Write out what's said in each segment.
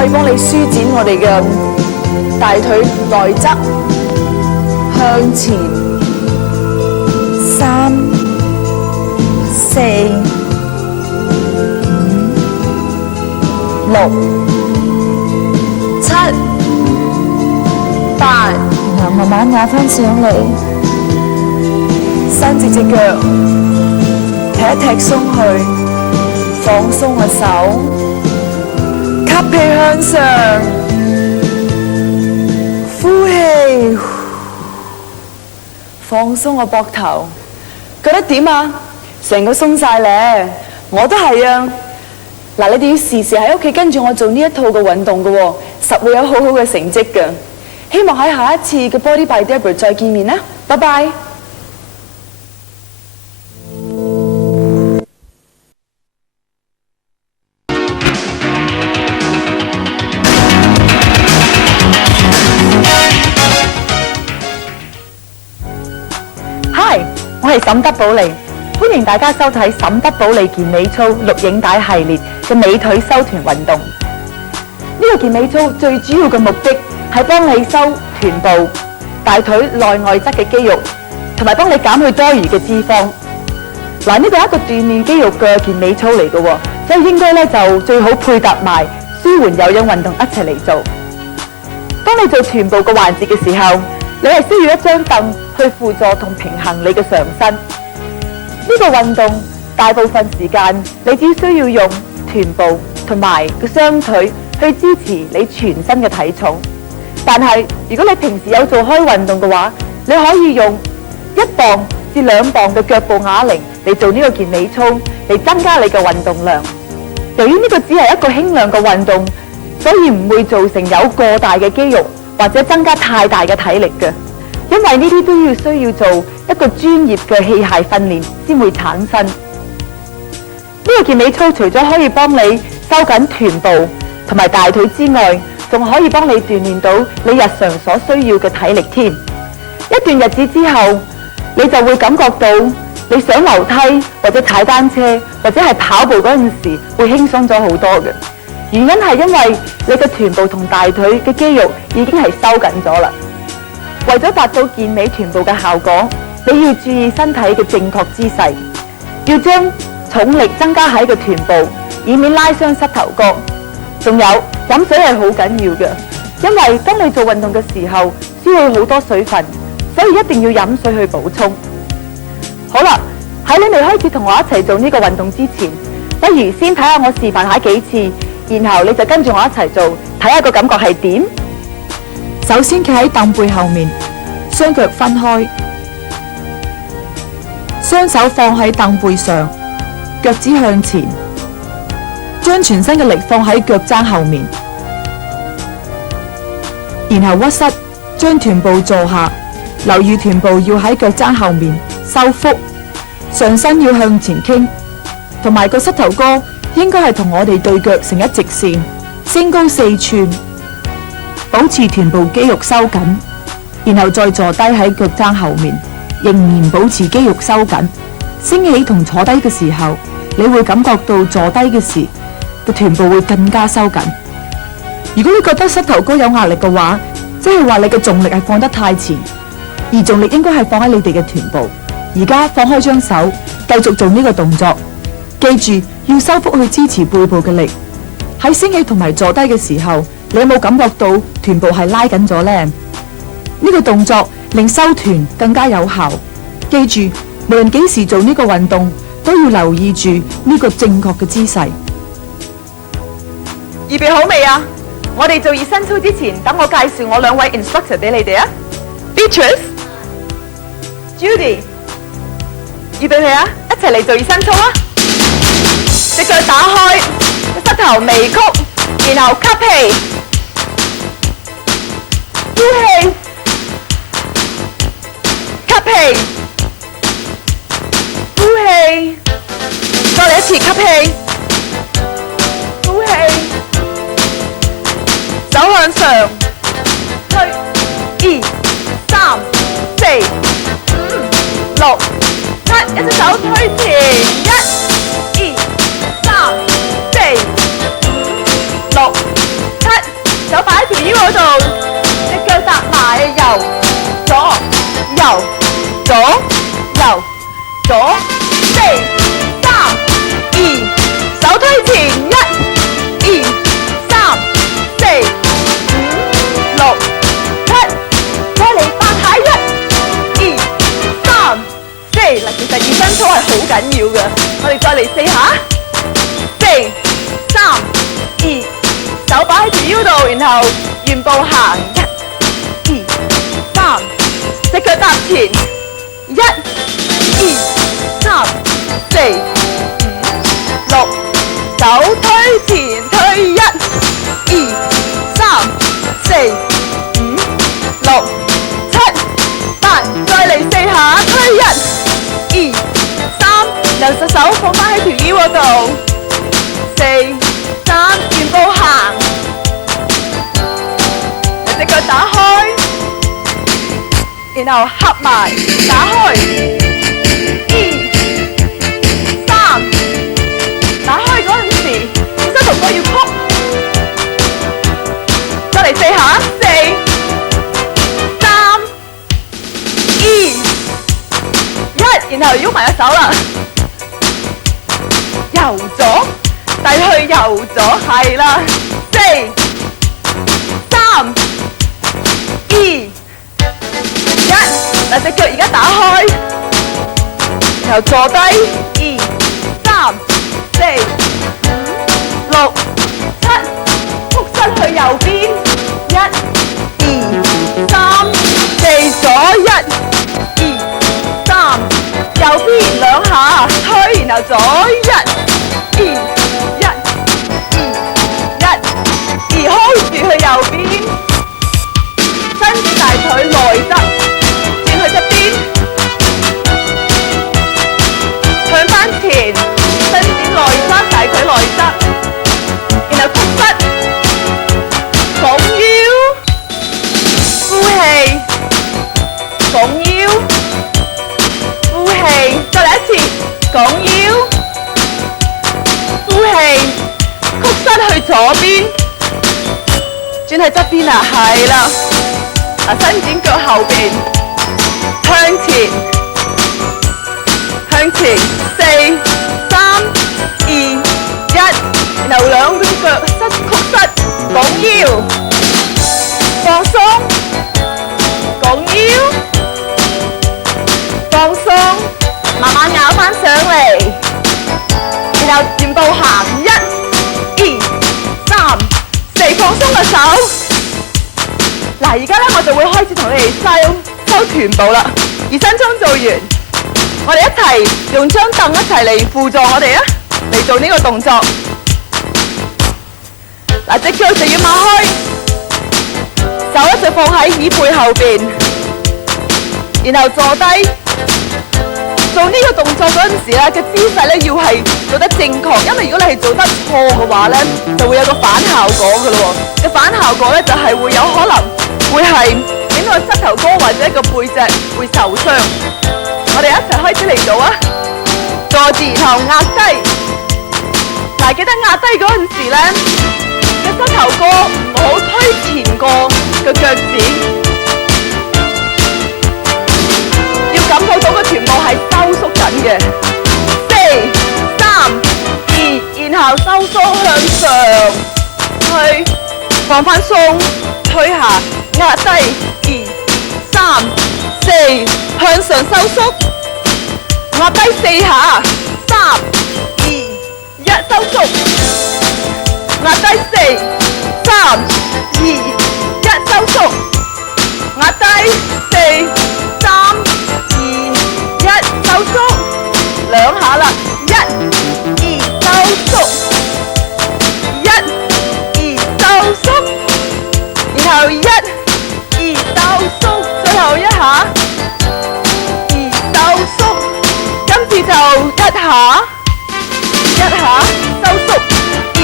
可以幫你舒展我哋嘅大腿內側，向前3、4、5、6、7、8，然後慢慢壓翻上嚟，伸直隻腳，踢一踢鬆去，放鬆個手。吸氣向上，呼氣，放鬆個膊頭，覺得點啊？成個鬆晒咧，我都係啊！嗱，你哋要時時喺屋企跟住我做呢一套嘅運動嘅喎，實會有好好嘅成績嘅。希望喺下一次嘅 Body by Deborah 再見面啦，拜拜。我係沈德寶莉，歡迎大家收睇沈德寶莉健美操錄影帶系列嘅美腿收臀運動。呢個健美操最主要嘅目的係幫你收臀部、大腿內外側嘅肌肉，同埋幫你減去多餘嘅脂肪。嗱，呢個係一個鍛鍊肌肉嘅健美操嚟嘅，所以應該咧就最好配搭埋舒緩有氧運動一齊嚟做。當你做臀部嘅環節嘅時候，你係需要一張凳去輔助同平衡你嘅上身。呢個運動大部分時間你只需要用臀部同埋個雙腿去支持你全身嘅體重。但係如果你平時有做開運動嘅話，你可以用1磅至2磅嘅腳部啞鈴嚟做呢個健美操，嚟增加你嘅運動量。由於呢個只係一個輕量嘅運動，所以唔會造成有過大嘅肌肉或者增加太大嘅體力嘅。因為呢啲都要需要做一個專業嘅器械訓練先會產生。呢個健美操除咗可以幫你收緊臀部同埋大腿之外，仲可以幫你鍛鍊到你日常所需要嘅體力添。一段日子之後，你就會感覺到你上樓梯或者踩單車或者係跑步嗰陣時會輕鬆咗好多嘅。原因係因為你嘅臀部同大腿嘅肌肉已經係收緊咗啦。為咗達到健美臀部嘅效果，你要注意身體嘅正確姿勢，要將重力增加喺個臀部，以免拉傷膝頭哥。仲有飲水係好緊要嘅，因為當你做運動嘅時候，需要好多水分，所以一定要飲水去補充。好啦，喺你未開始同我一齊做呢個運動之前，不如先睇下我示範下幾次，然後你就跟住我一齊做，睇下個感覺係點。首先企喺凳背後面，雙腳分開，雙手放喺凳背上，腳趾向前，將全身嘅力放喺腳踭後面，然後屈膝，將臀部坐下，留意臀部要喺腳踭後面收腹，上身要向前傾，同埋個膝頭哥應該係同我哋對腳成一直線，升高4寸。保持臀部肌肉收緊，然後再坐低喺腳踭後面，仍然保持肌肉收緊。升起同坐低嘅時候，你會感覺到坐低嘅時個臀部會更加收緊。如果你覺得膝頭哥有壓力嘅話，即係話你嘅重力係放得太前，而重力應該係放喺你哋嘅臀部。而家放開雙手，繼續做呢個動作。記住要收腹去支持背部嘅力。喺升起同埋坐低嘅時候，你有冇感覺到臀部係拉緊咗呢？呢個動作令收臀更加有效。記住，無論幾時做呢個運動，都要留意住呢個正確嘅姿勢。預備好未啊？我哋做熱身操之前，等我介紹我2位 instructor 俾你哋啊。Beatrice、Judy， 預備未啊？一齊嚟做熱身操啊！隻腳打開，膝頭微曲，然後吸氣。呼氣，吸氣，呼氣，再嚟一次吸氣，呼氣，手向上，推，2、3、4、5、6、7，一隻手推前，1、2、3、4、5、6、7。後原步行1、2、3，隻腳踏前1、2、3、4、5、6，手推前推1、2、3、4、5、6、7、8，再嚟4下推1、2、3，兩隻手放返喺條腰嗰度，4、3，原步行，兩隻腳打開，然後合埋打開，2、3，打開嗰陣時，膝頭哥要曲，再嚟4下，4、3、2、1，然後喐埋隻手啦，右左，遞去右左，係啦，4、3、2、1，嗱隻腳而家打開，然後坐低，2、3、4、5、6、7，屈膝去右邊，1、2、3、4，左1、2、3，右邊兩下推，然後左1、2、1、2、1，hold 住去右邊，伸大腿內側，轉去側邊，向翻前，伸展內側，大腿內側，然後屈膝，拱腰，呼氣，拱腰，呼氣，再嚟一次，拱腰，呼氣，屈膝去左邊，轉去側邊啦，係啦，嗱伸展腳後邊，向前，向前，4、3、2、1，然後兩隻腳屈膝，拱腰，放鬆，拱腰，放鬆，慢慢咬翻上嚟，然後原步行1、2、3、4，放鬆個手。嗱，而家咧我就會開始同你哋收臀部啦。熱身操做完，我哋一齊用張凳一齊嚟輔助我哋啊，嚟做呢個動作。嗱，隻腳就要擘開，手一直放喺椅背後邊，然後坐低。做呢個動作嗰陣時咧，嘅姿勢咧要係做得正確，因為如果你係做得錯嘅話咧，就會有個反效果嘅咯喎。嘅反效果咧就係會有可能會係令到個膝頭哥或者個背脊會受傷。我哋一齊開始嚟做啊！坐住然後壓低，嗱記得壓低嗰陣時咧，嘅膝頭哥唔好推前過個腳趾。感覺到個臀部係收縮緊嘅，4、3、2，然後收縮向上，去放翻鬆，推下壓低，2、3、4，向上收縮，壓低4下，3、2、1，收縮，壓低4、3、2、1，收縮，壓低4、3、收縮兩下啦，1、2收縮，1、2收縮，然後1、2收縮，最後一下2收縮，今次就一下收縮，2、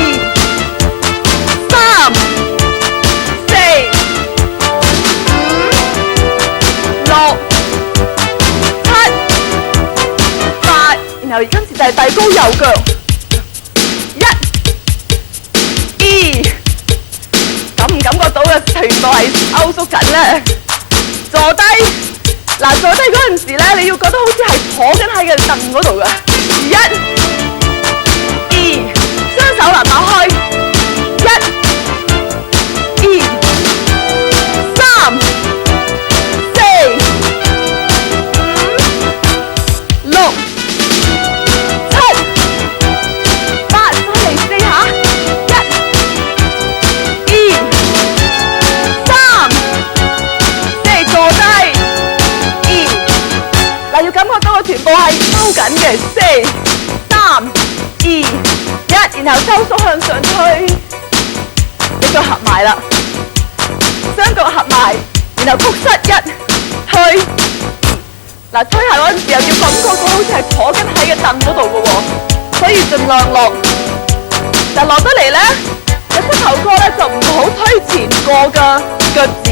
3、4、5、6、然後今次就係遞高右腳，1、2，感唔感覺到嘅臀部係收縮緊咧？坐低，嗱坐低嗰陣時咧，你要覺得好似係坐緊喺個凳嗰度嘅，1、2，雙手嗱擘開，1、2、3、4、5、6、7、8，再嚟4下，1、2、3、4、5、6、7、8，嘅，4、3、2、1，然後收縮向上推，隻腳合埋啦，雙腳合埋，然後曲膝一推。嗱，推下嗰陣時又要感覺到好似係坐緊喺個凳嗰度嘅喎，所以盡量落。但落得嚟咧，隻膝頭哥咧就唔好推前過嘅腳趾。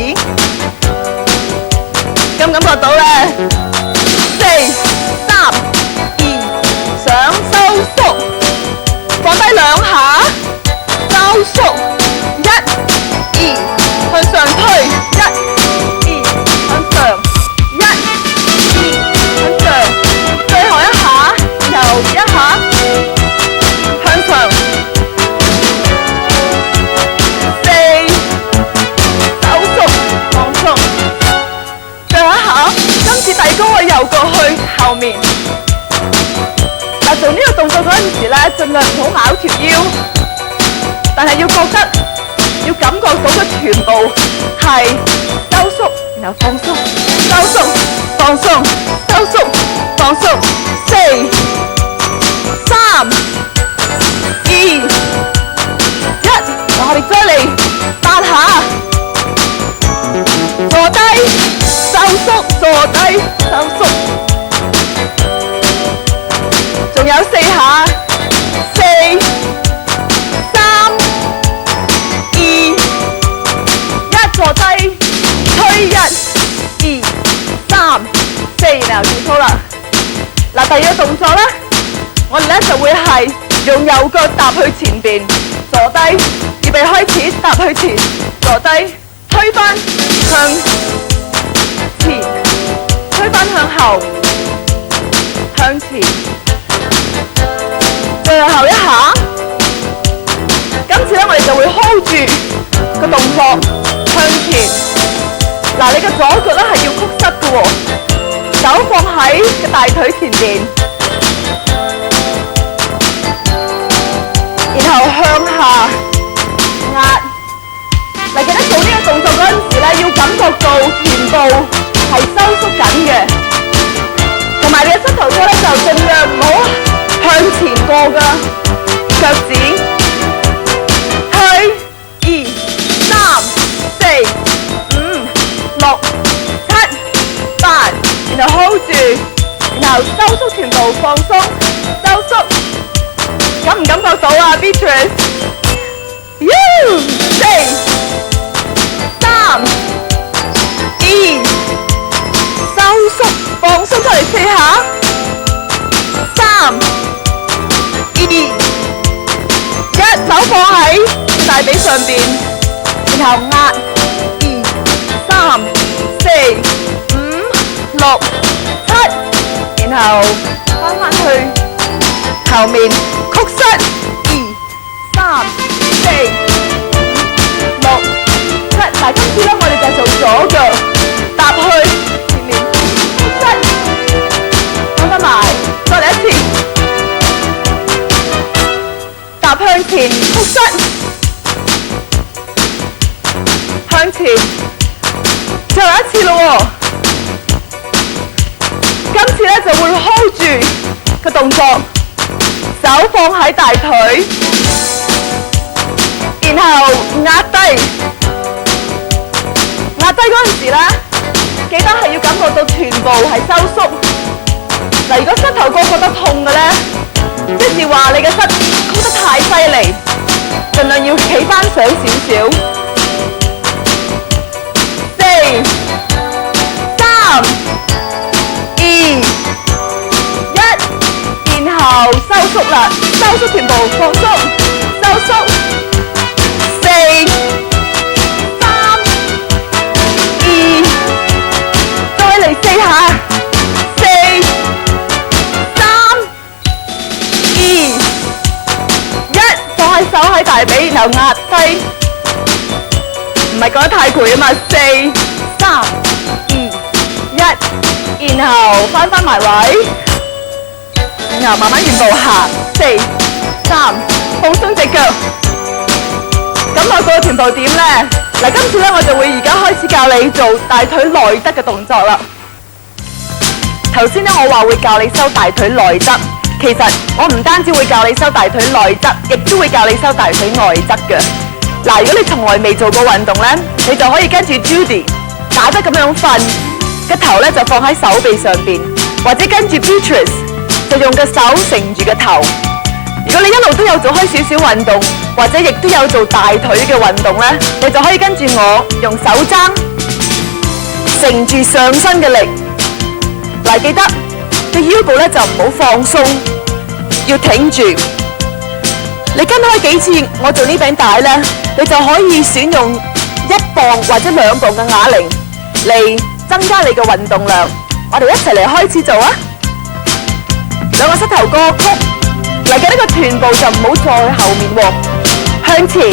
感唔感覺到咧？4、3、2，上收縮，放低兩下，收縮，1、2，向上推，1、2，向上，1、2，向上，最後一下，然後一下，向上，4，收縮，放鬆。最後一下，今次遞高個右腳去後面。嗱，做呢個動作嗰陣時咧，盡量唔好拗條腰，但係要覺得，要感覺到個臀部係收縮，然後放鬆，收縮，放鬆，收縮，放鬆。4、3、2、1，我哋再嚟8下，坐低。收縮，坐低，收縮，仲有4下，4、3、2、1，坐低，推1、2、3、4，然後結束啦。嗱，第二個動作咧，我哋咧就會係用右腳踏去前邊，坐低，預備開始，踏去前，坐低，推返向前，推返向後，向前，最後一下。今次咧，我哋就會 hold 住個動作向前。嗱，你嘅左腳咧係要曲膝嘅喎，手放喺個大腿前邊，然後向下壓。嗱，記得做呢個動作嗰陣時咧，要感覺到臀部係收縮緊嘅，同埋你嘅膝頭哥咧就盡量唔好向前過㗎腳趾。推2、3、4、5、6、7、8，然後 hold 住，然後收縮臀部，放鬆，收縮。感唔感覺到啊 ，Beatrice？ 4、3、2。收縮，放鬆出嚟4下，3、2、1，手放喺大髀上邊，然後壓2、3、4、5、6、7，然後翻去後面曲膝2、3、4、5、6、7。嗱，今次咧我哋就做左腳踏去前面，曲膝，放返埋，再嚟一次，踏向前，曲膝，向前，最後一次咯喎。今次咧就會 hold 住個動作，手放喺大腿，然後壓低。壓低嗰陣時咧，記得係要感覺到臀部係收縮。嗱，如果膝頭哥覺得痛嘅咧，即是話你嘅膝曲得太犀利，盡量要企翻上少少。4、3、2、1，然後收縮啦，收縮臀部，放鬆，收縮。4、4下，4、3、2、1，放喺手喺大髀，然後壓低，唔係覺得太攰啊嘛。4、3、2、1，然後翻埋位，然後慢慢原步行。4、3，放鬆隻腳。咁我個臀部點咧？嗱，今次咧我就會而家開始教你做大腿內側嘅動作啦。頭先咧我話會教你收大腿內側，其實我唔單止會教你收大腿內側，亦都會教你收大腿外側嘅。嗱，如果你從來未做過運動咧，你就可以跟住 Judy 打得咁樣瞓，個頭咧就放喺手臂上邊，或者跟住 Beatrice 就用個手承住個頭。如果你一路都有做開少少運動，或者亦都有做大腿嘅運動咧，你就可以跟住我用手踭承住上身嘅力。嗱，記得個腰部咧就唔好放鬆，要挺住。你跟開幾次我做呢餅帶咧，你就可以選用1磅或者2磅嘅啞鈴嚟增加你嘅運動量。我哋一齊嚟開始做啊！兩個膝頭哥曲，嚟緊呢個臀部就唔好再後面喎，向前，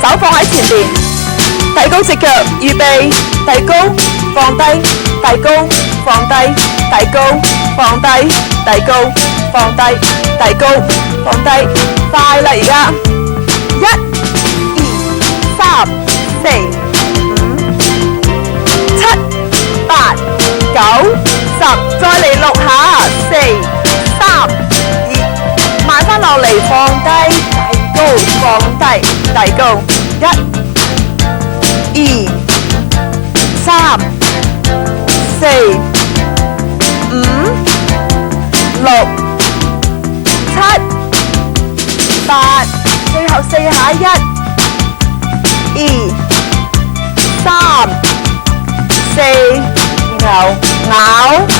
手放喺前邊，提高隻腳，預備，提高，放低，提高，放低，提高，放低，提高，放低，提高，放低，快啦！而家1、2、3、4、5、7、8、9、10，再嚟6下，4、3、2，慢翻落嚟，放低，提高，放低，提高，1、2、3、4、5、6、7、8，最後4下，1、2、3、4，然後咬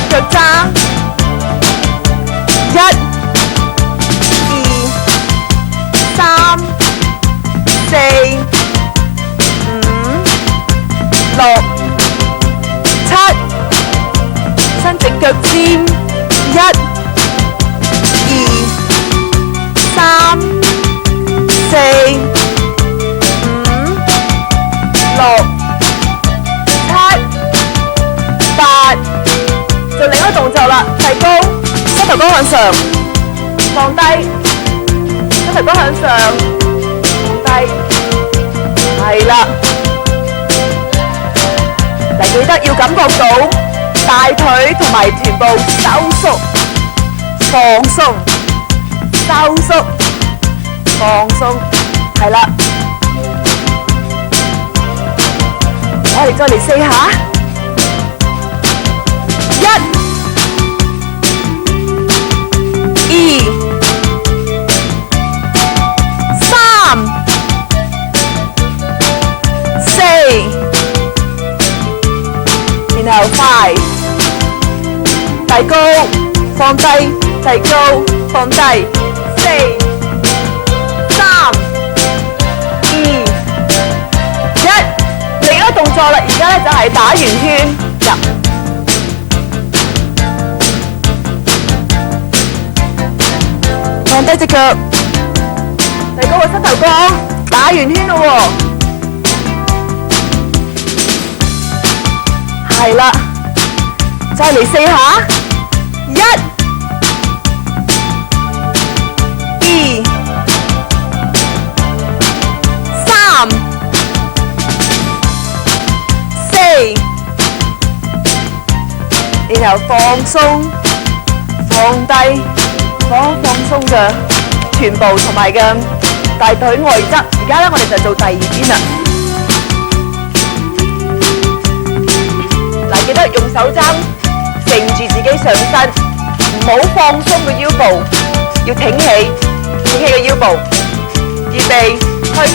腳踭，1、2、3、4、5、6、7，伸直腳尖，1、2、3、4、5、6、7、8，做另一個動作啦，提高，膝頭哥向上，放低，膝頭哥向上，放低，係啦。嚟，記得要感覺到大腿同埋臀部收縮、放鬆、收縮、放鬆，係啦。我哋再嚟4下，1、2、3、4，然後5，提高，放低，提高，放低，4、3、2、1，另一個動作啦。而家咧就係打圓圈入，放低隻腳，提高個膝頭哥，打圓圈咯喎。係啦，再嚟4下，1、2、3、4，然後放鬆，放低，放鬆嘅臀部同埋嘅大腿外側。而家咧，我哋就做第2邊啦。嗱，記得用手踭承住自己上身，唔好放鬆個腰部，要挺起個腰部。預備開始，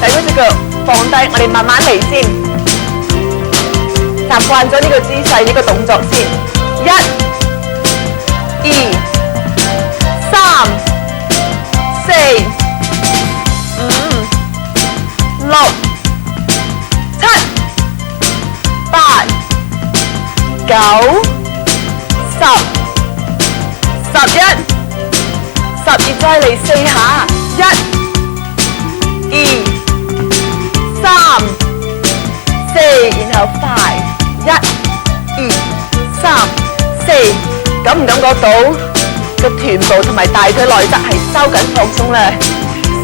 第一隻腳放低，我哋慢慢嚟先，習慣咗呢個姿勢，呢個動作先。1、2、3、4、5、6、7、8、9、10、11、12，再嚟4下，1、2、3、4，然後5，1、2、3、4，感唔感覺到個臀部同埋大腿內側係收緊放鬆咧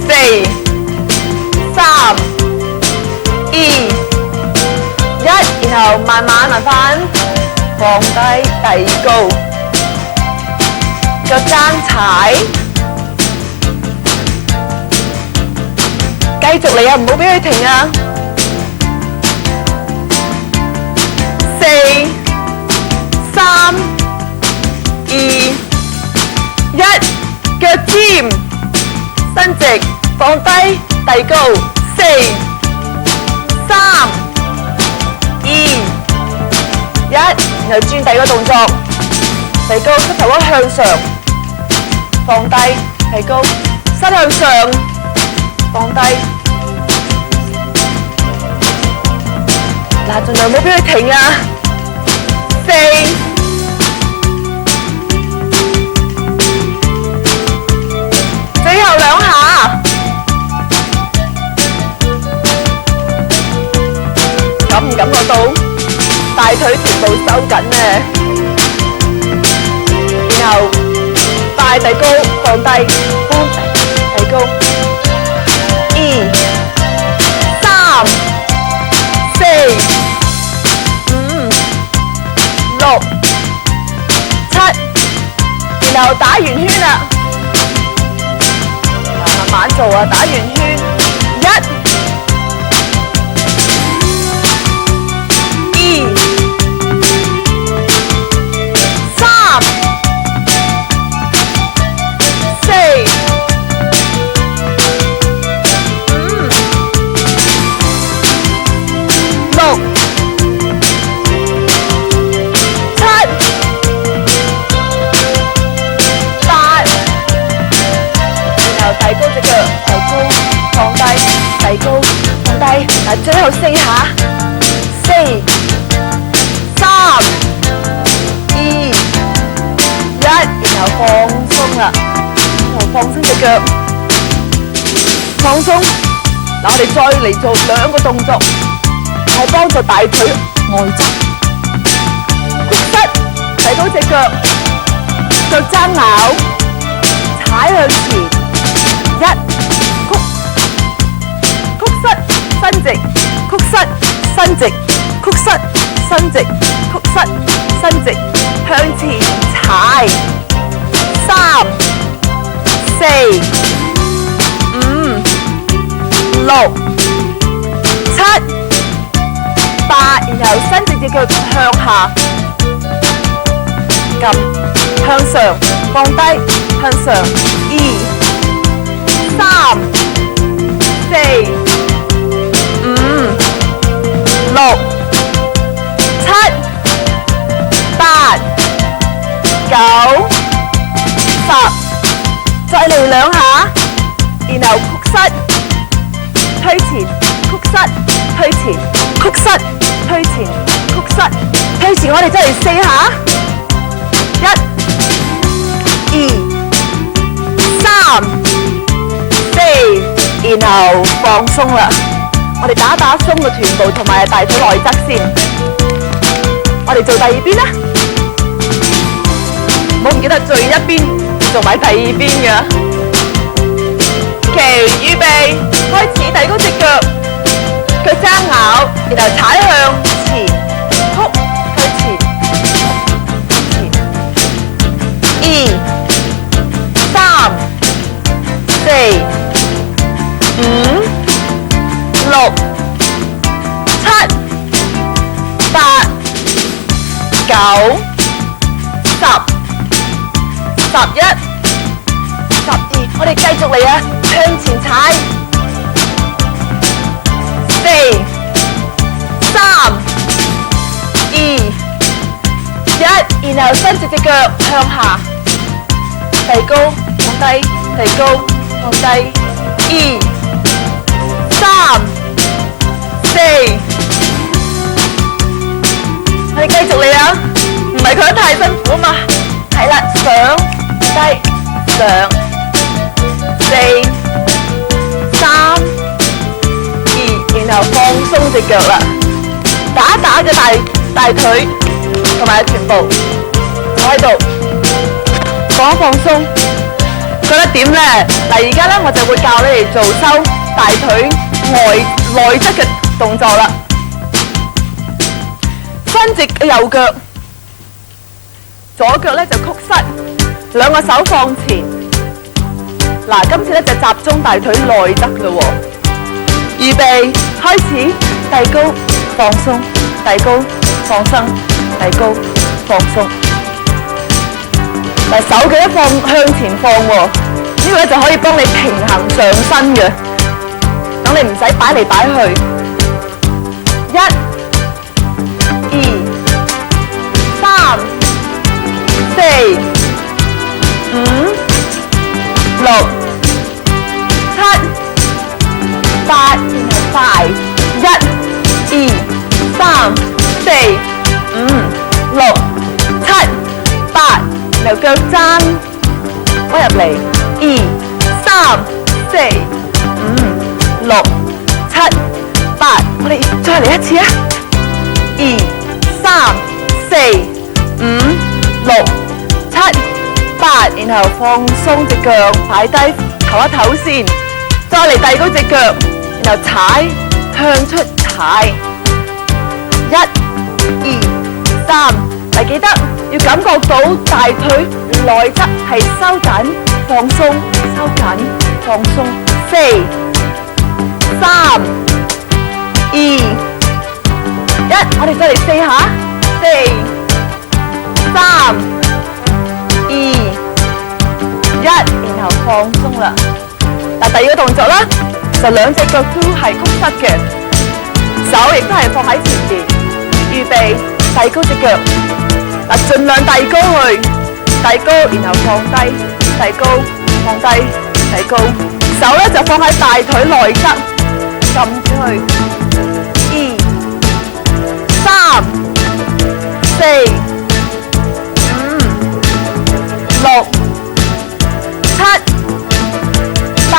？4、3、2、1，然後慢慢翻，好放低，遞高，腳踭踩，繼續嚟啊！唔好俾佢停啊！4、3、2、1，腳尖，伸直，放低，遞高，4、3、2、1，然後轉第二個動作，遞高，膝頭哥向上，放低，遞高，膝向上，放低。嗱，盡量唔好俾佢停啊！4、最後2下，感唔感覺到大腿全部收緊呢？然後大遞高，放低，遞高，2、3、4、5、6、7，然後打圓圈啦。慢慢做啊，打圓圈，1、2、3、4、5、6、7、8，然後遞高隻腳，遞高，放低，遞高，放低。嗱，最後4下，4、3、2、1，然後放鬆啦，然後放鬆隻腳，放鬆。嗱，我哋再嚟做2個動作，係幫助大腿外側，屈膝，遞高隻腳，腳踭咬，踩向前。1，曲膝，伸直，曲膝，伸直，曲膝，伸直，曲膝，伸直，向前踩。3、4、5、6、7、8，然後伸直隻腳向下，撳，向上，放低，向上，2、3、4、5、6、7、8、9、10，再嚟2下，然後曲膝，推前，曲膝，推前，曲膝，推前，曲膝，推前。我哋再嚟4下，1、2、3、4，然後放鬆啦。我哋打鬆個臀部同埋大腿內側先。我哋做第二邊啦，唔好唔記得做完一邊，做埋第二邊㗎。期，預備，開始，遞高隻腳，腳踭咬，然後踩向前，向前，2、3、4、5、6、7、8、9、10、11、12，我哋繼續嚟啊！向前踩，4、3、2、1，然後伸直隻腳向下，遞高，放低，遞高，放低，2、3、4，我哋繼續嚟啊！唔係佢得太辛苦啊嘛，係啦，上低上，4、3、2，然後放鬆隻腳啦，打嘅大腿同埋臀部，坐喺度，放鬆，覺得點咧？嗱，而家咧我就會教你哋做收大腿內側嘅動作啦。伸直右腳，左腳咧就曲膝，兩個手放前。嗱，今次咧就集中大腿內側咯喎。預備開始，遞高放鬆，遞高放鬆，遞高放鬆。嗱，手記一放向前放喎，呢個咧就可以幫你平衡上身嘅，等你唔使擺嚟擺去。1、2、3、4、5、6、7、8，然後快，1、2、3、4、5、6、7、8，然後腳踭屈入嚟，2、3、4、5、6、7、8，我哋再嚟一次啊！2、3、4、5、6、7、8，然後放鬆隻腳，擺低唞一唞先，再嚟遞高隻腳，然後踩向出踩，1、2、3，嚟記得要感覺到大腿內側係收緊、放鬆、收緊、放鬆，4、3、2、1，我哋再嚟4下，4、3、2、1，然後放鬆啦。嗱，第二個動作啦，就兩隻腳都係曲膝嘅，手亦都係放喺前邊，預備遞高隻腳，嗱，盡量遞高去，遞高，然後放低，遞高，放低，遞高，手咧就放喺大腿內側，撳住去，2、3、4、5、6、7、8、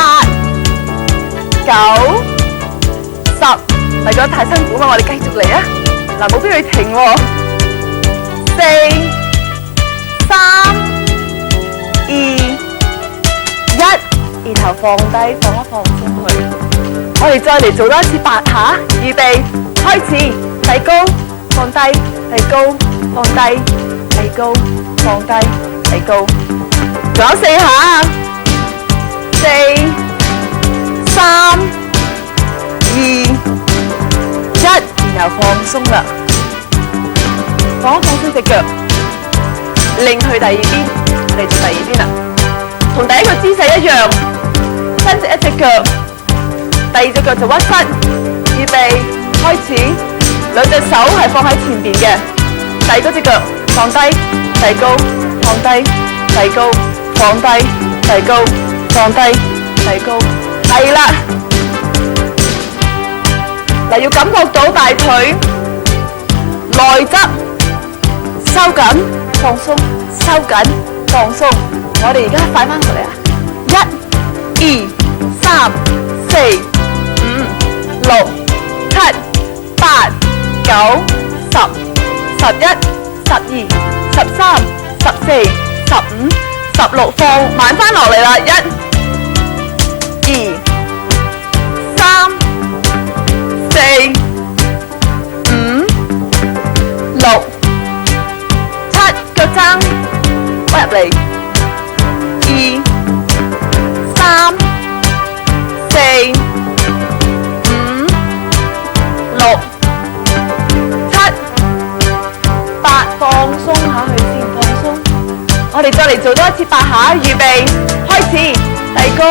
9、10，咪覺得太辛苦嘛？我哋繼續嚟啊！嗱，冇必要停喎。4、3、2、1，然後放低，放一放鬆去。我哋再嚟做多一次8下，預備開始，遞高，放低，遞高，放低，遞高，放低，遞高。仲有4下，4、3、2、1，然後放鬆啦，放鬆隻腳，擰去第二邊，嚟做第二邊啦，同第一個姿勢一樣，伸直一隻腳，第二隻腳就屈膝，預備開始，兩隻手係放喺前邊嘅，遞高隻腳，放低，遞高，放低，遞高，放低，遞高，放低，遞高，係啦。嗱，要感覺到大腿內側收緊、放鬆、收緊、放鬆。我哋而家快翻過嚟啊！1、2、3、4、5、6、7、8、9、10、11、12、13、14、15、16，放慢翻落嚟啦！1、2、3、4、5、6、7，腳踭屈入嚟，2、3、4、5、6、7、8，放鬆下去先，放鬆。我哋再嚟做多一次8下，預備開始，遞高。